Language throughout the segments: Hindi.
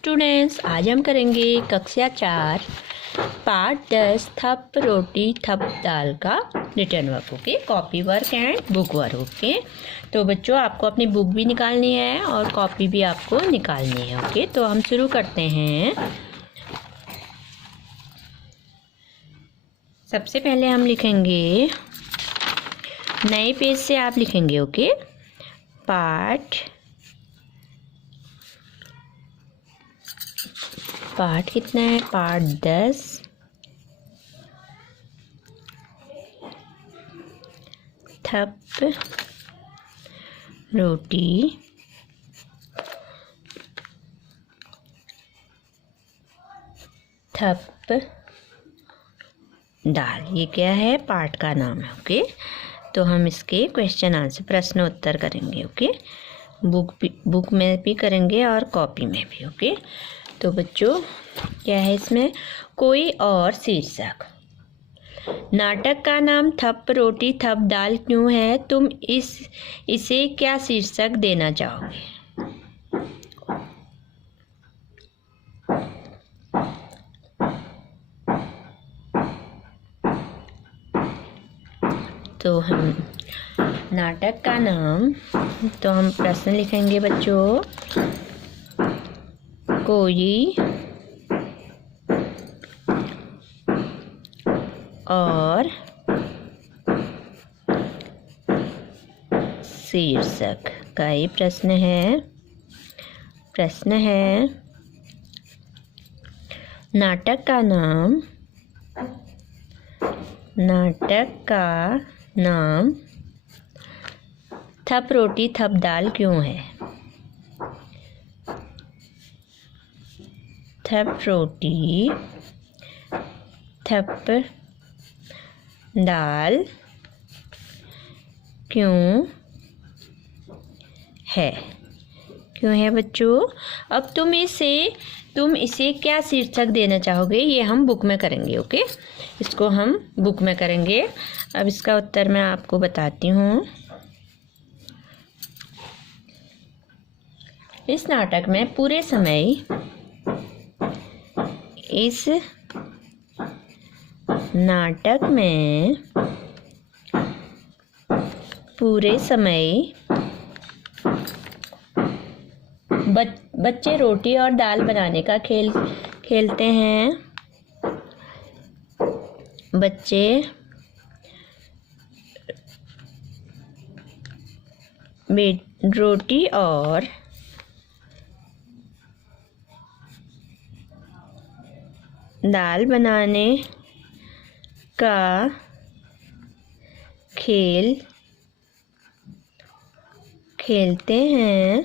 स्टूडेंट्स, आज हम करेंगे कक्षा 4 पार्ट 10 थप रोटी थप दाल का written work. Okay, copy work and book work. Okay, तो बच्चों आपको अपनी बुक भी निकालनी है और कॉपी भी आपको निकालनी है। ओके, तो हम शुरू करते हैं। सबसे पहले हम लिखेंगे नए पेज से, आप लिखेंगे ओके पार्ट कितना है, पार्ट 10 थप रोटी थप दाल। ये क्या है, पार्ट का नाम है। ओके, तो हम इसके क्वेश्चन आंसर प्रश्न उत्तर करेंगे। ओके, बुक में भी करेंगे और कॉपी में भी। ओके, तो बच्चों क्या है इसमें, कोई और शीर्षक। नाटक का नाम थप रोटी थप दाल क्यों है, तुम इसे क्या शीर्षक देना चाहोगे। तो हम नाटक का नाम, तो हम प्रश्न लिखेंगे बच्चों, कोई और शीर्षक का ही प्रश्न है। नाटक का नाम थप रोटी थप दाल क्यों है। थप रोटी थप दाल क्यों है बच्चों। अब तुम इसे क्या शीर्षक देना चाहोगे, ये हम बुक में करेंगे। ओके, इसको हम बुक में करेंगे। अब इसका उत्तर मैं आपको बताती हूँ। इस नाटक में पूरे समय बच्चे रोटी और दाल बनाने का खेल खेलते हैं। बच्चे रोटी और दाल बनाने का खेल खेलते हैं।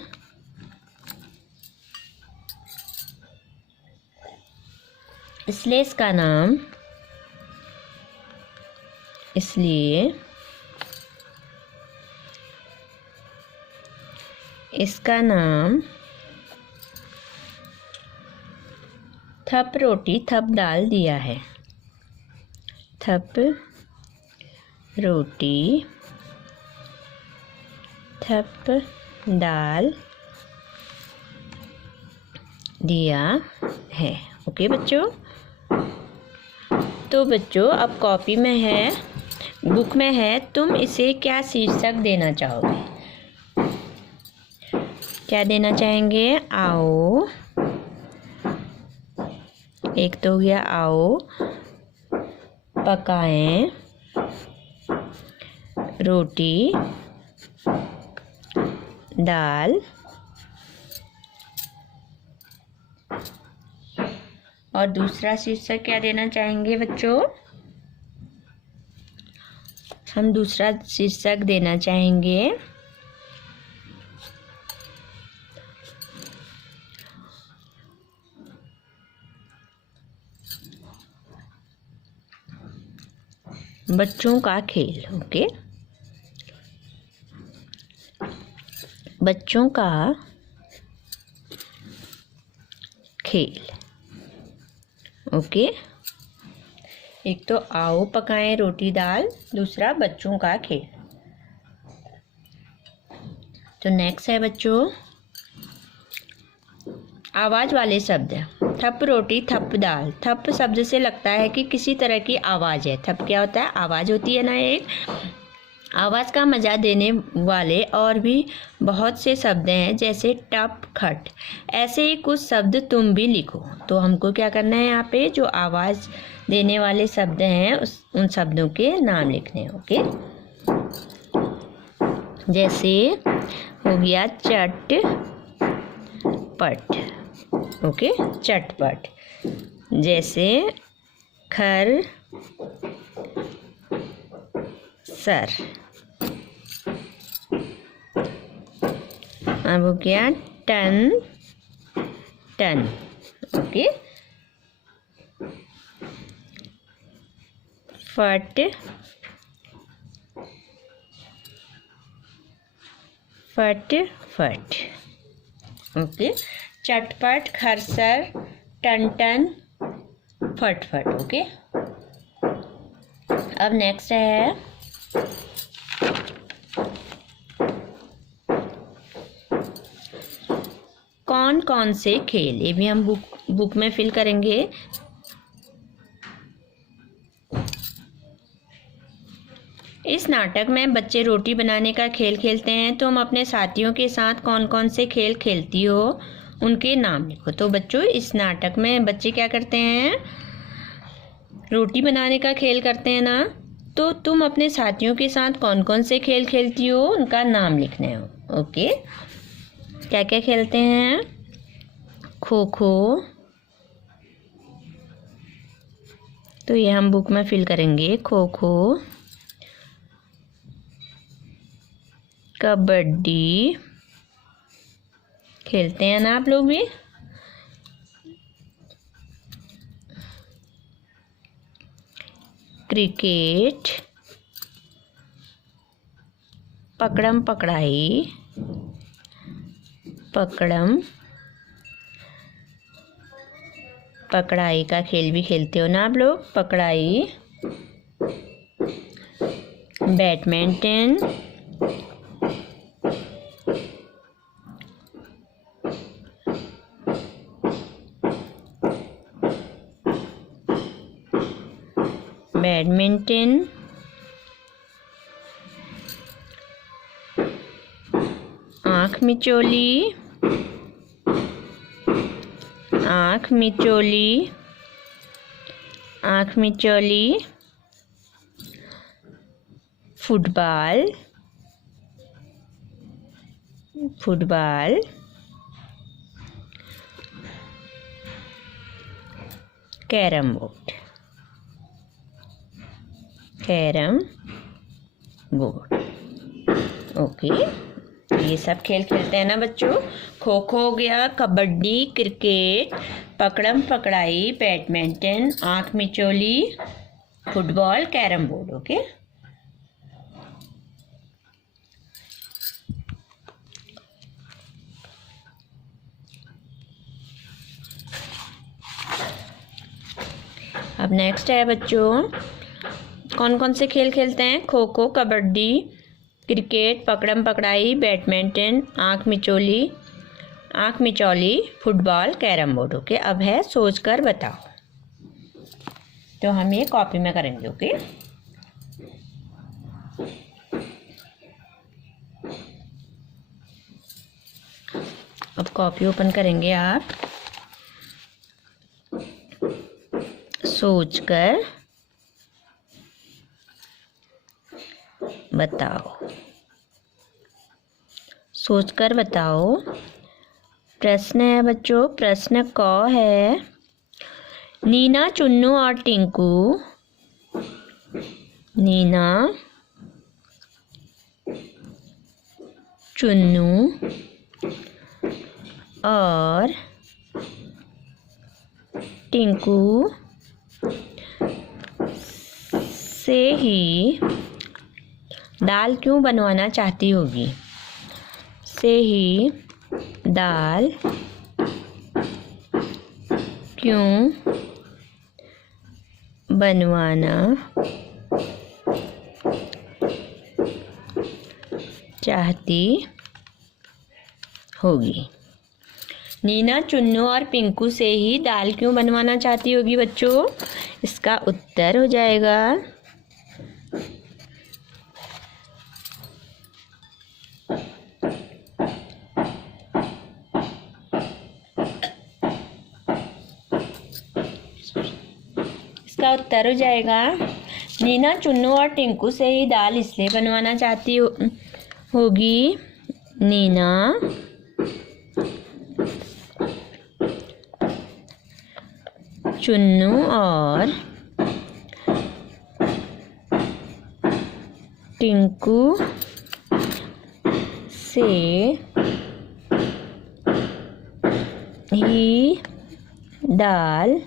इसलिए इसका नाम थप रोटी थप दाल दिया है। थप रोटी थप दाल दिया है। ओके बच्चों, तो बच्चों अब कॉपी में है, बुक में है, तुम इसे क्या शीर्षक देना चाहोगे। क्या देना चाहेंगे, आओ, एक तो हो गया, आओ पकाएं रोटी दाल, और दूसरा शीर्षक क्या देना चाहेंगे बच्चों, हम दूसरा शीर्षक देना चाहेंगे बच्चों का खेल। ओके, बच्चों का खेल। ओके, एक तो आओ पकाएं रोटी दाल, दूसरा बच्चों का खेल। तो नेक्स्ट है बच्चों आवाज़ वाले शब्द। थप रोटी थप दाल। थप शब्द से लगता है कि किसी तरह की आवाज़ है। थप क्या होता है? आवाज़ होती है ना एक। आवाज़ का मज़ा देने वाले और भी बहुत से शब्द हैं, जैसे टप खट। ऐसे ही कुछ शब्द तुम भी लिखो। तो हमको क्या करना है, यहाँ पे जो आवाज़ देने वाले शब्द हैं उन शब्दों के नाम लिखने हैं। ओके, जैसे हो गया चट पट। ओके, चटपट। जैसे खर सर। अब हो गया टन टन। ओके, फट फट फट। ओके, चटपट खरसर टन टन फट फट। ओके, अब नेक्स्ट है कौन कौन से खेल। ये भी हम बुक में फिल करेंगे। इस नाटक में बच्चे रोटी बनाने का खेल खेलते हैं। तुम अपने साथियों के साथ कौन कौन से खेल खेलती हो, उनके नाम लिखो। तो बच्चों, इस नाटक में बच्चे क्या करते हैं? रोटी बनाने का खेल करते हैं ना। तो तुम अपने साथियों के साथ कौन कौन से खेल खेलती हो, उनका नाम लिखना है। ओके, क्या क्या खेलते हैं? खो खो। तो ये हम बुक में फिल करेंगे। खो खो, कबड्डी खेलते हैं ना आप लोग भी। क्रिकेट, पकड़म पकड़ाई। पकड़म पकड़ाई का खेल भी खेलते हो ना आप लोग। पकड़ाई। Badminton, badminton. आँख मिचोली, आँख मिचोली, आँख मिचोली। Football, football. Carrom board, carrom board. Okay, ये सब खेल खेलते हैं ना बच्चों। खो खो हो गया, कबड्डी, क्रिकेट, पकड़म पकड़ाई, बैडमिंटन, आँख मिचोली, फुटबॉल, कैरम बोर्ड। ओके, अब नेक्स्ट है बच्चों, कौन कौन से खेल खेलते हैं? खो खो, कबड्डी, क्रिकेट, पकड़म पकड़ाई, बैडमिंटन, आँख मिचौली, फुटबॉल, कैरम बोर्ड। ओके, अब है सोच कर बताओ। तो हम ये कॉपी में करेंगे। ओके, अब कॉपी ओपन करेंगे आप। सोच कर बताओ, सोच कर बताओ। प्रश्न है बच्चों, प्रश्न क है, नीना, चुन्नू और टिंकू, नीना, चुन्नू और टिंकू से ही दाल क्यों बनवाना चाहती होगी? से ही दाल क्यों बनवाना चाहती होगी? नीना चुन्नू और पिंकू से ही दाल क्यों बनवाना चाहती होगी बच्चों? इसका उत्तर हो जाएगा नीना चुन्नू और टिंकू से ही दाल इसलिए बनवाना चाहती होगी। नीना चुन्नू और टिंकू से ही दाल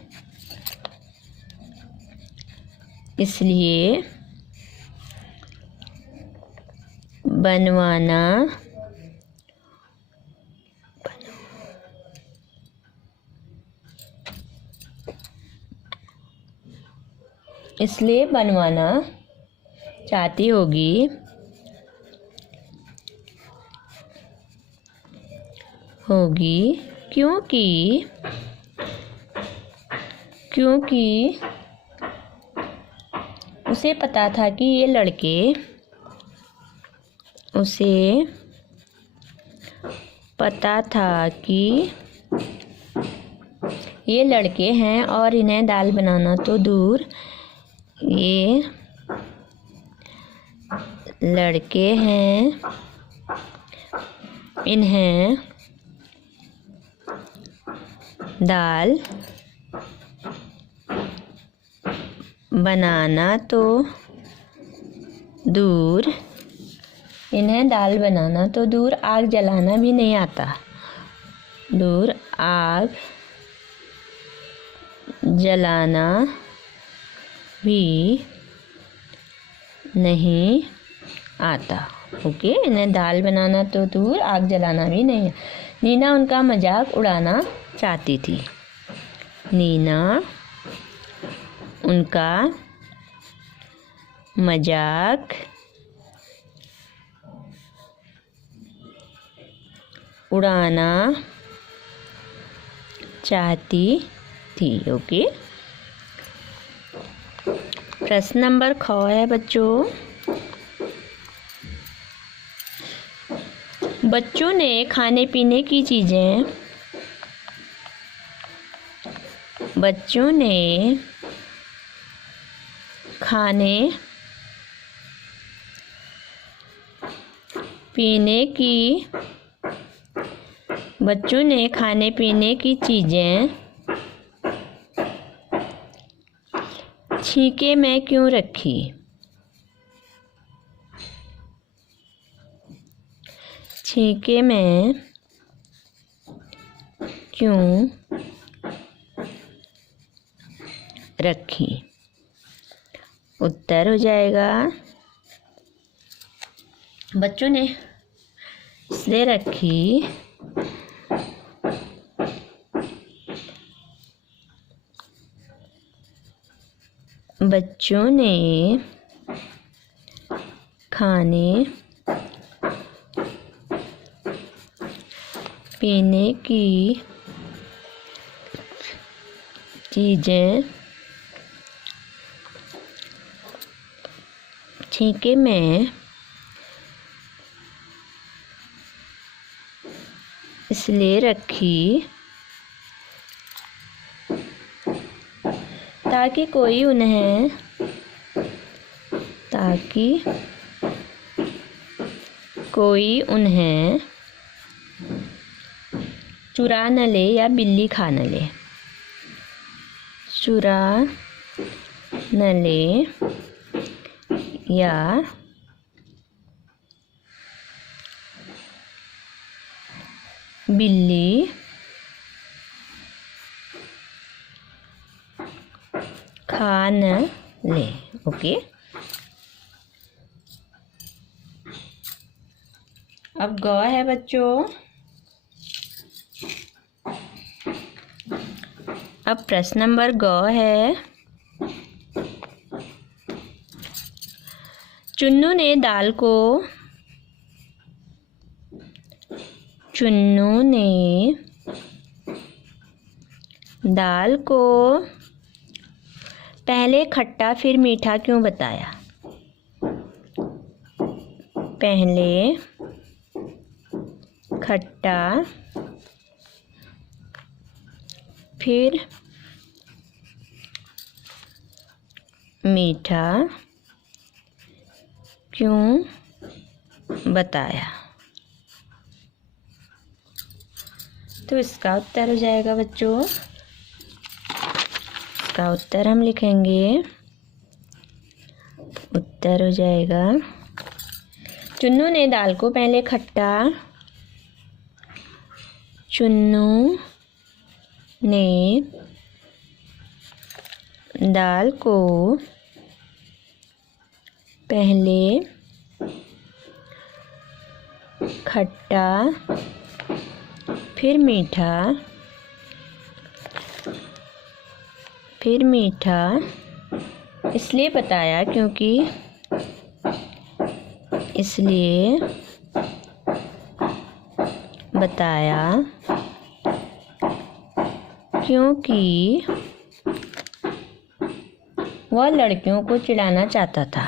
इसलिए बनवाना चाहती होगी क्योंकि उसे पता था कि ये लड़के हैं और इन्हें दाल बनाना तो दूर, ये लड़के हैं, इन्हें दाल बनाना तो दूर आग जलाना भी नहीं आता। आग जलाना भी नहीं आता। ओके, इन्हें दाल बनाना तो दूर आग जलाना भी नहीं। नीना उनका मजाक उड़ाना चाहती थी। नीना उनका मजाक उड़ाना चाहती थी। ओके, प्रश्न नंबर 6 है बच्चों। बच्चों ने खाने पीने की चीज़ें खाने पीने की चीज़ें छींके में क्यों रखी? छींके में क्यों रखी? उत्तर हो जाएगा बच्चों ने इसलिए रखी बच्चों ने खाने पीने की चीज़ें छींके में इसलिए रखी ताकि कोई उन्हें चुरा न ले या बिल्ली खा न ले। चुरा न ले या बिल्ली खा न ले। ओके, अब ग है बच्चों। अब प्रश्न नंबर ग है। चुन्नू ने दाल को पहले खट्टा फिर मीठा क्यों बताया? पहले खट्टा फिर मीठा क्यों बताया? तो इसका उत्तर हो जाएगा बच्चों, इसका उत्तर हम लिखेंगे, उत्तर हो जाएगा, चुन्नू ने दाल को पहले खट्टा, चुन्नू ने दाल को पहले खट्टा फिर मीठा इसलिए बताया क्योंकि वह लड़कियों को चिढ़ाना चाहता था।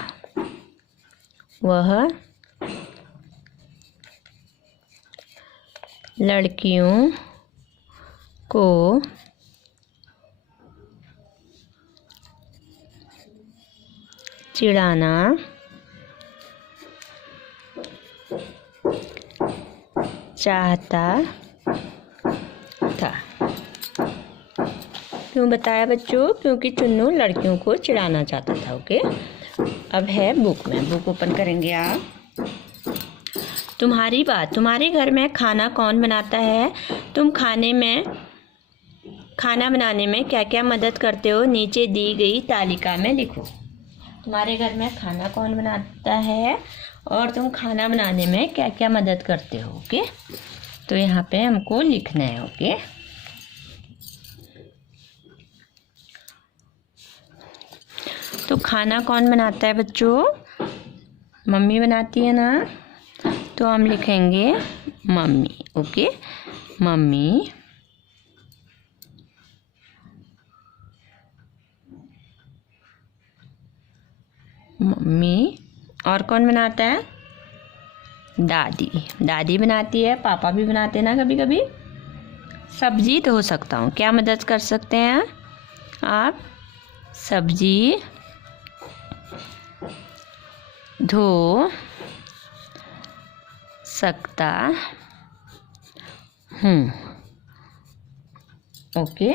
वह लड़कियों को चिढ़ाना चाहता था। क्यों बताया बच्चों? क्योंकि चुन्नू लड़कियों को चिढ़ाना चाहता था। ओके, अब है बुक में, बुक ओपन करेंगे आप। तुम्हारी बात, तुम्हारे घर में खाना कौन बनाता है? तुम खाना बनाने में क्या क्या मदद करते हो? नीचे दी गई तालिका में लिखो। तुम्हारे घर में खाना कौन बनाता है और तुम खाना बनाने में क्या क्या मदद करते हो? ओके, तो यहाँ पे हमको लिखना है। ओके, तो खाना कौन बनाता है बच्चों? मम्मी बनाती है ना, तो हम लिखेंगे मम्मी। ओके, मम्मी और कौन बनाता है? दादी बनाती है, पापा भी बनाते हैं ना कभी कभी। सब्जी धो सकता हूँ, क्या मदद कर सकते हैं आप? सब्जी धो सकता हूँ। ओके,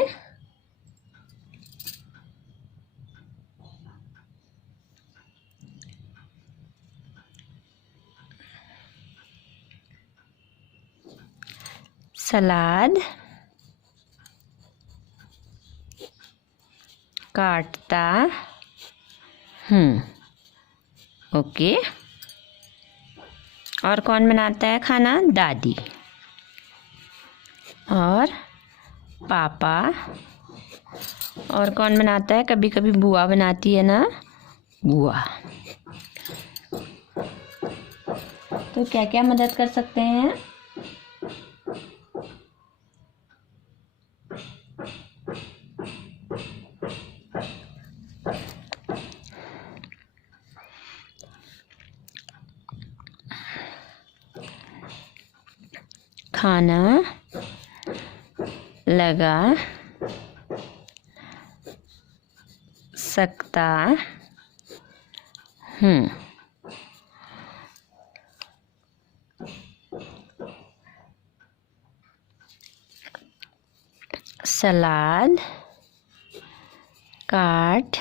सलाद काटता हूँ। ओके, और कौन बनाता है खाना? दादी और पापा। और कौन बनाता है? कभी कभी बुआ बनाती है ना, बुआ। तो क्या क्या मदद कर सकते हैं? खाना लगा सकता हूँ। सलाद काट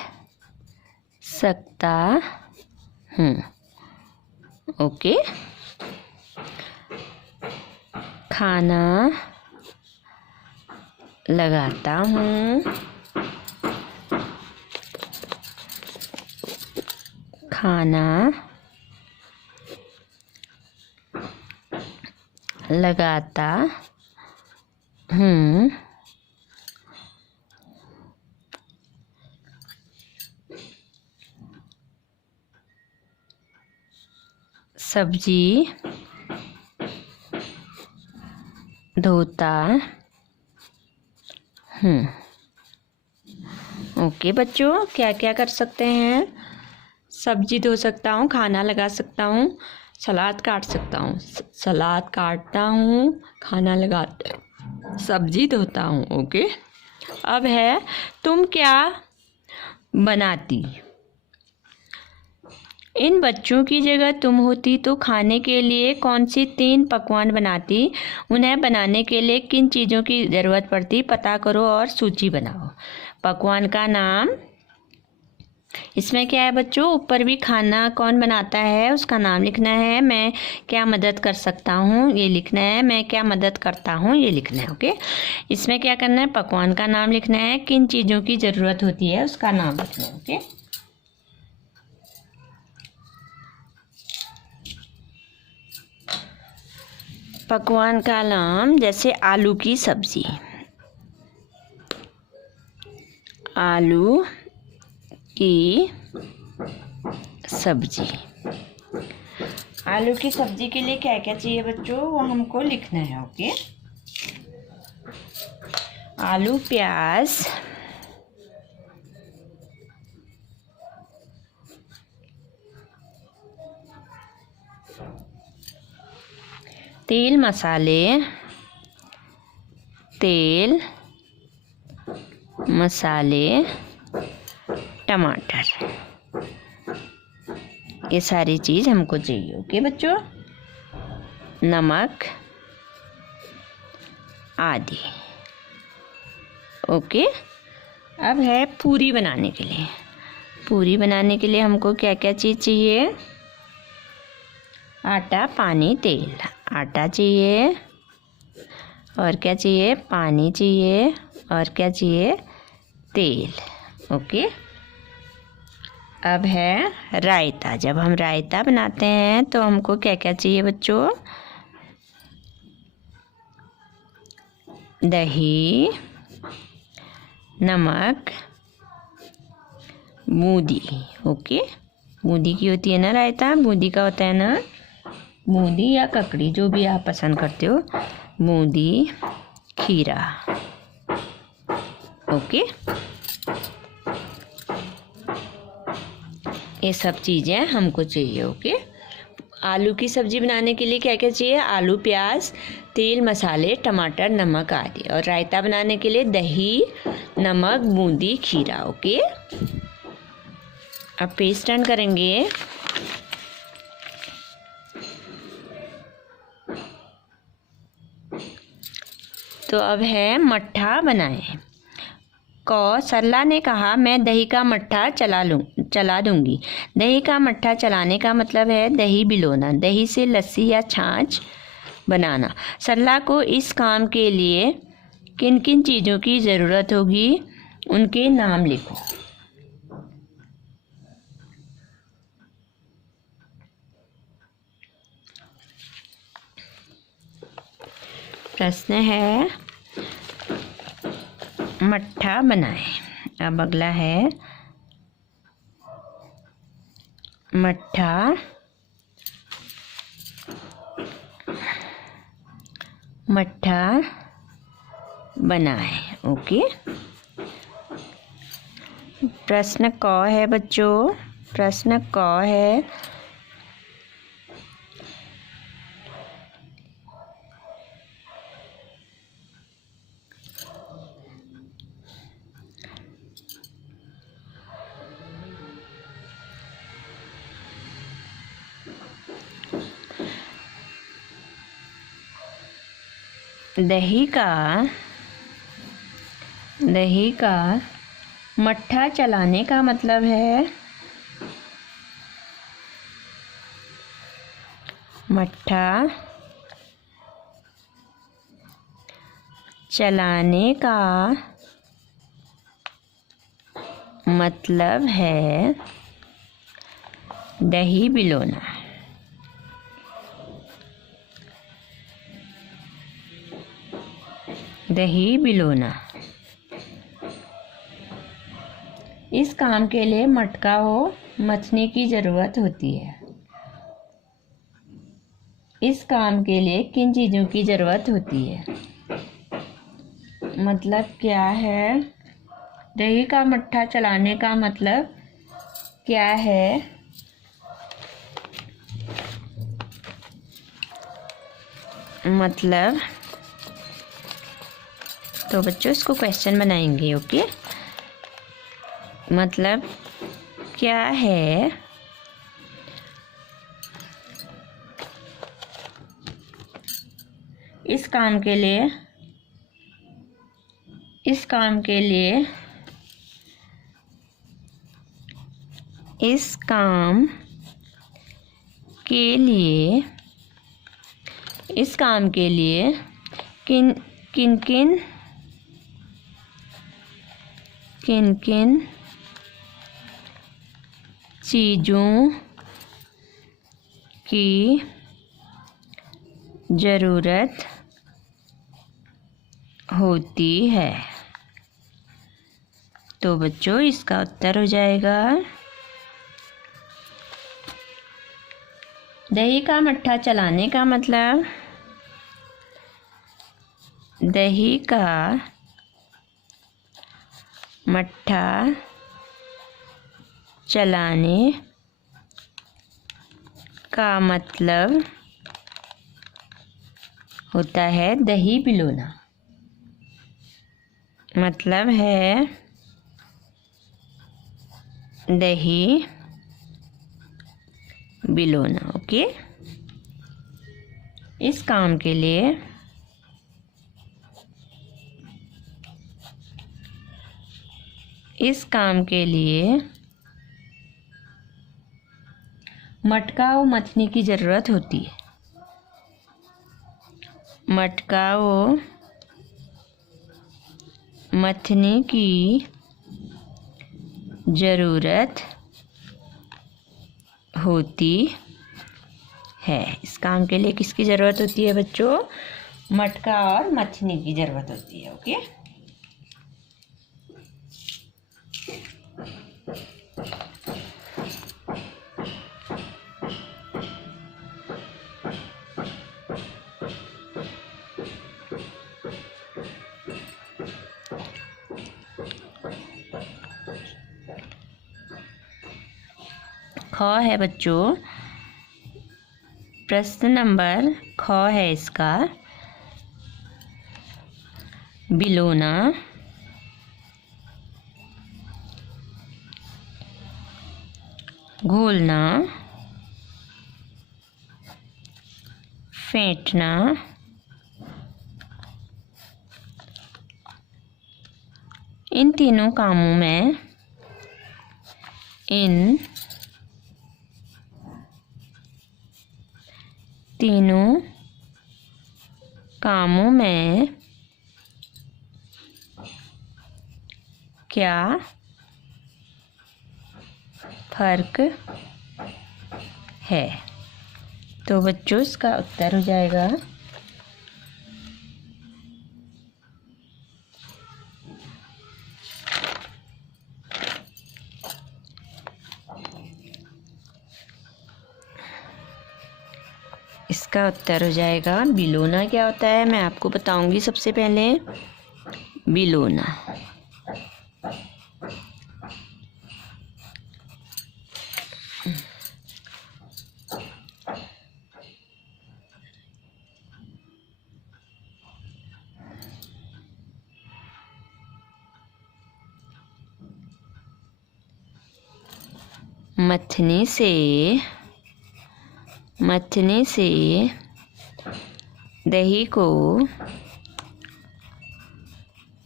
सकता हूँ। ओके, खाना लगाता हूँ, खाना लगाता हूँ, सब्जी धोता हूँ। ओके बच्चों, क्या क्या कर सकते हैं? सब्जी धो सकता हूँ, खाना लगा सकता हूँ, सलाद काट सकता हूँ। सलाद काटता हूँ, खाना लगाता हूँ, सब्जी धोता हूँ। ओके। अब है तुम क्या बनाती। इन बच्चों की जगह तुम होती तो खाने के लिए कौन सी 3 पकवान बनाती? उन्हें बनाने के लिए किन चीज़ों की ज़रूरत पड़ती? पता करो और सूची बनाओ। पकवान का नाम, इसमें क्या है बच्चों, ऊपर भी खाना कौन बनाता है उसका नाम लिखना है। मैं क्या मदद कर सकता हूँ ये लिखना है। मैं क्या मदद करता हूँ ये लिखना है। ओके। इसमें क्या करना है, पकवान का नाम लिखना है, किन चीज़ों की ज़रूरत होती है उसका नाम लिखना है। ओके। पकवान का नाम, जैसे आलू की सब्ज़ी, आलू की सब्जी। आलू की सब्जी के लिए क्या क्या चाहिए बच्चों, वो हमको लिखना है। ओके। आलू, प्याज, तेल मसाले, तेल मसाले, टमाटर, ये सारी चीज़ हमको चाहिए। ओके बच्चों। नमक आदि। ओके। अब है पूरी बनाने के लिए। पूरी बनाने के लिए हमको क्या क्या चीज़ चाहिए? आटा, पानी, तेल। आटा चाहिए, और क्या चाहिए? पानी चाहिए, और क्या चाहिए? तेल। ओके। अब है रायता। जब हम रायता बनाते हैं तो हमको क्या क्या चाहिए बच्चों? दही, नमक, बूंदी। ओके। बूंदी की होती है ना रायता, बूंदी का होता है ना, बूंदी या ककड़ी, जो भी आप पसंद करते हो। बूंदी, खीरा। ओके। ये सब चीज़ें हमको चाहिए। ओके। आलू की सब्जी बनाने के लिए क्या क्या चाहिए? आलू, प्याज, तेल, मसाले, टमाटर, नमक आदि। और रायता बनाने के लिए दही, नमक, बूंदी, खीरा। ओके। अब पेज टर्न करेंगे। तो अब है मट्ठा बनाएं। सरला ने कहा मैं दही का मट्ठा चला दूंगी। दही का मट्ठा चलाने का मतलब है दही बिलोना, दही से लस्सी या छाछ बनाना। सरला को इस काम के लिए किन किन चीज़ों की ज़रूरत होगी, उनके नाम लिखो। प्रश्न है मट्ठा बनाएं। अब अगला है मट्ठा बनाएं। ओके। प्रश्न क है बच्चों, प्रश्न क है दही का मट्ठा चलाने का मतलब है मट्ठा चलाने का मतलब है दही बिलोना। दही बिलोना। इस काम के लिए मटका हो मथने की ज़रूरत होती है। इस काम के लिए किन चीज़ों की ज़रूरत होती है? मतलब क्या है? दही का मट्ठा चलाने का मतलब क्या है? मतलब तो बच्चों इसको क्वेश्चन बनाएंगे। ओके, मतलब क्या है इस काम के लिए इस काम के लिए किन किन चीज़ों की ज़रूरत होती है? तो बच्चों इसका उत्तर हो जाएगा दही का मट्ठा चलाने का मतलब दही का मट्ठा चलाने का मतलब होता है दही पिलोना। मतलब है दही बिलोना। ओके, इस काम के लिए मटका व मथनी की ज़रूरत होती है। मटका व मथनी की ज़रूरत होती है। इस काम के लिए किसकी ज़रूरत होती है बच्चों? मटका और मथनी की ज़रूरत होती है। ओके, ख है बच्चों, प्रश्न नंबर ख है इसका, बिलोना घोलना फेंटना इन तीनों कामों में क्या फर्क है? तो बच्चों इसका उत्तर हो जाएगा बिलोना। क्या होता है मैं आपको बताऊंगी। सबसे पहले बिलोना मथनी से दही को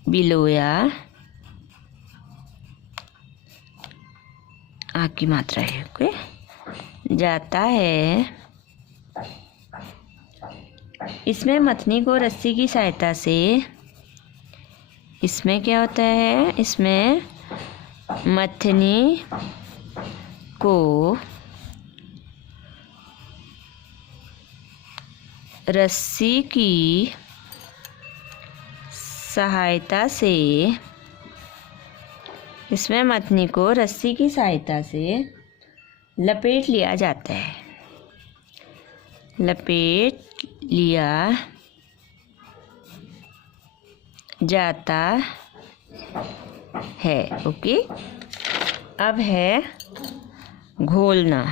बिलोया आग की मात्रा है। ओके, जाता है। इसमें मथनी को रस्सी की सहायता से इसमें क्या होता है? इसमें मथनी को रस्सी की सहायता से लपेट लिया जाता है। लपेट लिया जाता है। है। ओके, अब है घोलना।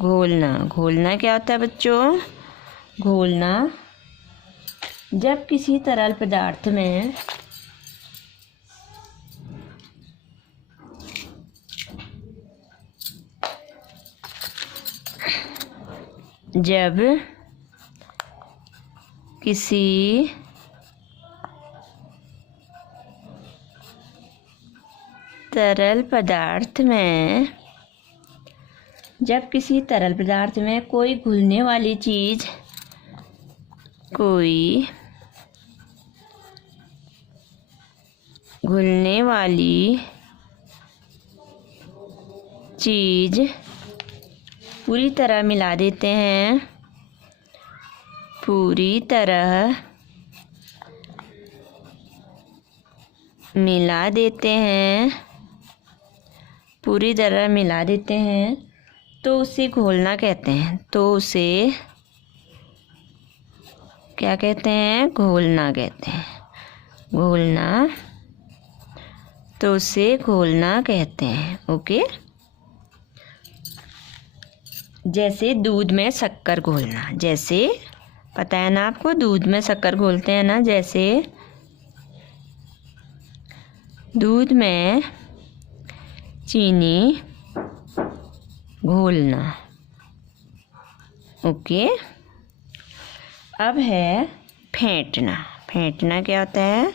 घोलना, घोलना क्या होता है बच्चों? घोलना जब किसी तरल पदार्थ में जब किसी तरल पदार्थ में कोई घुलने वाली चीज़ पूरी तरह मिला देते हैं, पूरी तरह मिला देते हैं तो उसे घोलना कहते हैं। तो उसे क्या कहते हैं? घोलना कहते हैं। घोलना, तो उसे घोलना कहते हैं। ओके, जैसे दूध में शक्कर घोलना। जैसे पता है ना आपको, दूध में शक्कर घोलते हैं ना, जैसे दूध में चीनी घोलना। ओके, अब है फेंटना। फेंटना क्या होता है?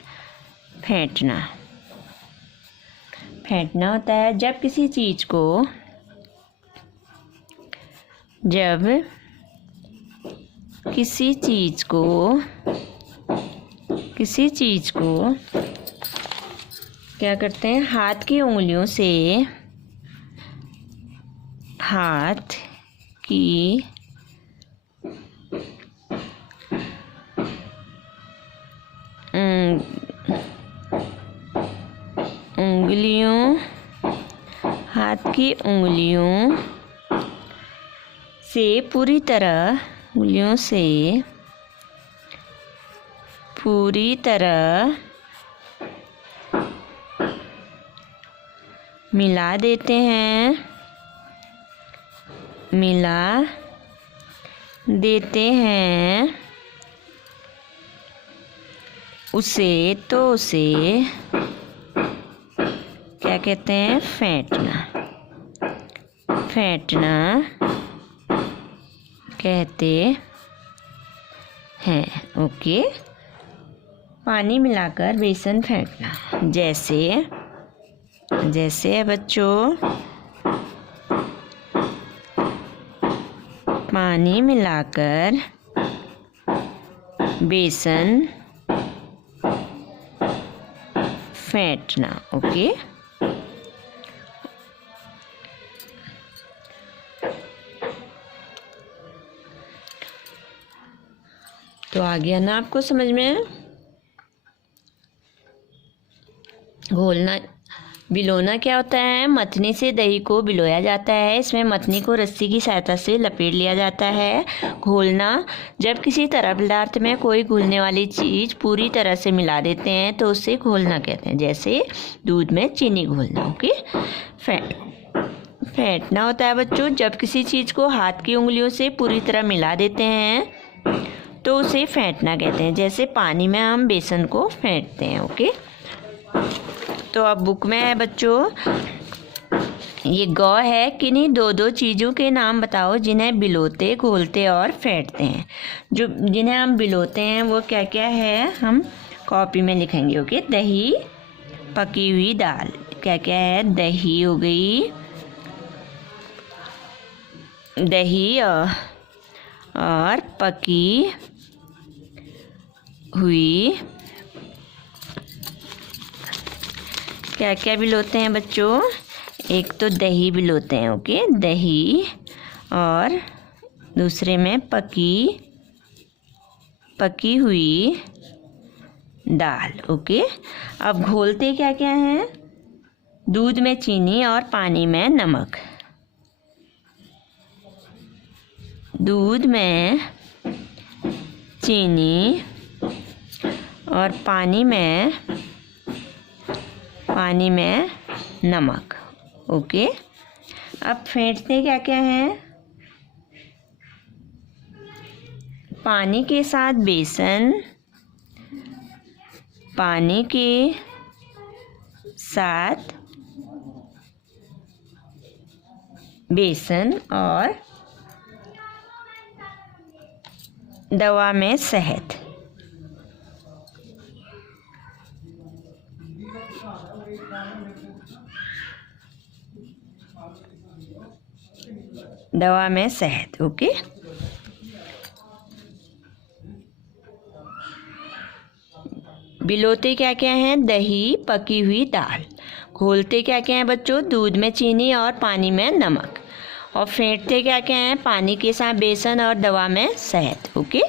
फेंटना होता है जब किसी चीज़ को क्या करते हैं? हाथ की उंगलियों से पूरी तरह मिला देते हैं उसे क्या कहते हैं? फेंटना कहते हैं। ओके, पानी मिलाकर बेसन फेंटना। जैसे बच्चों, पानी मिलाकर बेसन फेंटना। ओके, तो आ गया ना आपको समझ में? घोलना, बिलोना क्या होता है? मथनी से दही को बिलोया जाता है। इसमें मथनी को रस्सी की सहायता से लपेट लिया जाता है। घोलना जब किसी तरल पदार्थ में कोई घुलने वाली चीज़ पूरी तरह से मिला देते हैं तो उसे घोलना कहते हैं। जैसे दूध में चीनी घोलना। ओके, फेंटना होता है बच्चों जब किसी चीज़ को हाथ की उंगलियों से पूरी तरह मिला देते हैं तो उसे फेंटना कहते हैं। जैसे पानी में हम बेसन को फेंटते हैं। ओके, तो अब बुक में है बच्चों, ये गौ है, किन्हीं दो चीज़ों के नाम बताओ जिन्हें बिलोते, घोलते और फेंटते हैं। जिन्हें हम बिलोते हैं वो क्या क्या है, हम कॉपी में लिखेंगे। ओके, दही, पकी हुई दाल। क्या क्या है? दही हो गई, दही और पकी हुई क्या क्या बिलोते हैं बच्चों? एक तो दही बिलोते हैं। ओके, दही, और दूसरे में पकी हुई दाल। ओके, अब घोलते क्या क्या हैं? दूध में चीनी और पानी में नमक। दूध में चीनी और पानी में पानी में नमक। ओके, अब फेंटते क्या क्या हैं? पानी के साथ बेसन, पानी के साथ बेसन और दवा में शहद। दवा में शहद। ओके, बिलोते क्या क्या हैं? दही, पकी हुई दाल। घोलते क्या क्या हैं बच्चों? दूध में चीनी और पानी में नमक। और फेंटते क्या क्या हैं? पानी के साथ बेसन और दवा में शहद। ओके,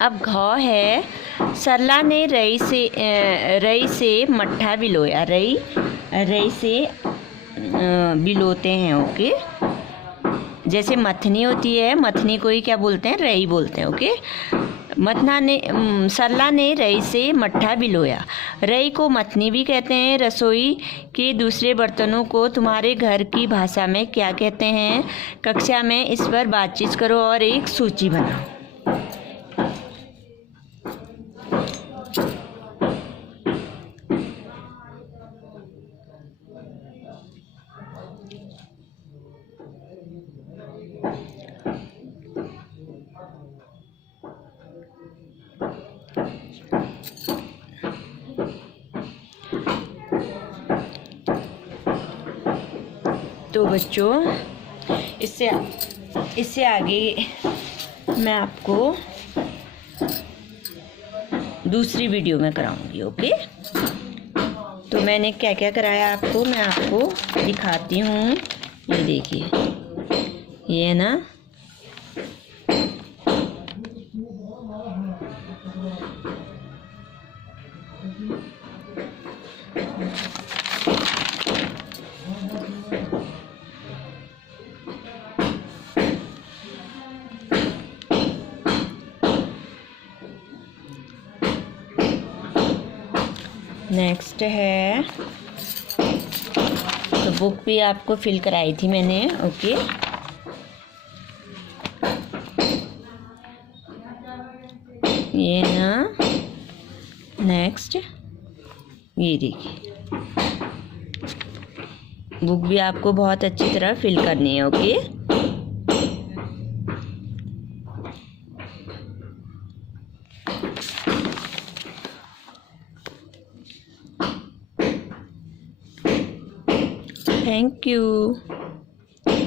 अब घ है, सरला ने रई से मट्ठा बिलोया। रई से बिलोते हैं। ओके, जैसे मथनी होती है, मथनी को ही क्या बोलते हैं? रई बोलते हैं। ओके, सरला ने रई से मट्ठा बिलोया। रई को मथनी भी कहते हैं। रसोई के दूसरे बर्तनों को तुम्हारे घर की भाषा में क्या कहते हैं? कक्षा में इस पर बातचीत करो और एक सूची बनाओ। तो बच्चों, इससे आगे मैं आपको दूसरी वीडियो में कराऊंगी। ओके, तो मैंने क्या क्या कराया आपको मैं आपको दिखाती हूँ। ये देखिए, ये है ना, नेक्स्ट है, तो बुक भी आपको फिल कराई थी मैंने। ओके, ये ना, नेक्स्ट ये देखिए, बुक भी आपको बहुत अच्छी तरह फिल करनी है। Okay, thank you.